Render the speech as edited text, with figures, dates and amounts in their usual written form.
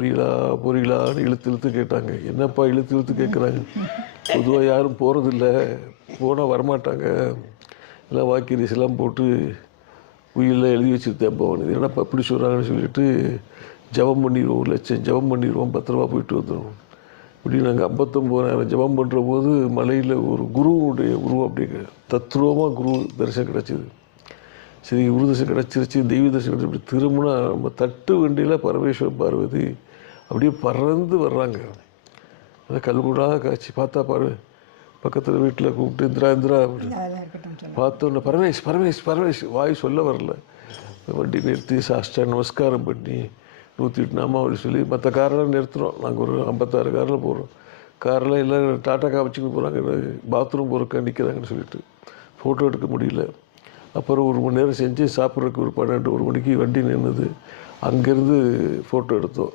போகிறீங்களா போகிறீங்களான்னு இழுத்து இழுத்து கேட்டாங்க. என்னப்பா இழுத்து இழுத்து கேட்குறாங்க? பொதுவாக யாரும் போகிறதில்ல, போனால் வரமாட்டாங்க, எல்லாம் வாக்கியரிசெல்லாம் போட்டு உயிரெலாம் எழுதி வச்சுருந்தேன் போவானு. என்னப்பா இப்படி சொல்கிறாங்கன்னு சொல்லிட்டு ஜபம் பண்ணிடுவோம், 1,00,000 ஜபம் பண்ணிடுவோம், பத்திரமா போயிட்டு வந்துடுவோம். இப்படி நாங்கள் 59,000 ஜபம் பண்ணுற போது மலையில் ஒரு குருவுடைய உருவம் அப்படி தத்ரூபமாக குரு தரிசனம் கிடச்சிது. சரி, குரு தரிசனம் கிடச்சிருச்சு, தெய்வ தரிசனம் கிடச்சி. இப்படி திரும்பினா நம்ம தட்டு வண்டியில் பரமேஸ்வரன் பார்வதி அப்படியே பறந்து வர்றாங்க. அந்த கல்குடாக காட்சி பார்த்தா பாரு. பக்கத்தில் வீட்டில் கூப்பிட்டு இந்திரா இந்திரா அப்படின்னு பார்த்தோன்னே பரமேஷ் பரமேஷ் பரமேஷ் வாய் சொல்ல வரல. வண்டி நிறுத்தி சாஷ்டா நமஸ்காரம் பண்ணி 108 நாமாவளி சொல்லி மற்ற காரெல்லாம் நிறுத்துகிறோம். நாங்கள் ஒரு 56 காரில் போகிறோம். காரில் எல்லாம் டாட்டா காமிச்சின்னு போகிறாங்க, பாத்ரூம் போகிறக்க நிற்கிறாங்கன்னு சொல்லிட்டு ஃபோட்டோ எடுக்க முடியல. அப்புறம் 1 மணி நேரம் செஞ்சு சாப்பிட்றதுக்கு ஒரு 12 1 மணிக்கு வண்டி நின்றுது. அங்கேருந்து ஃபோட்டோ எடுத்தோம்.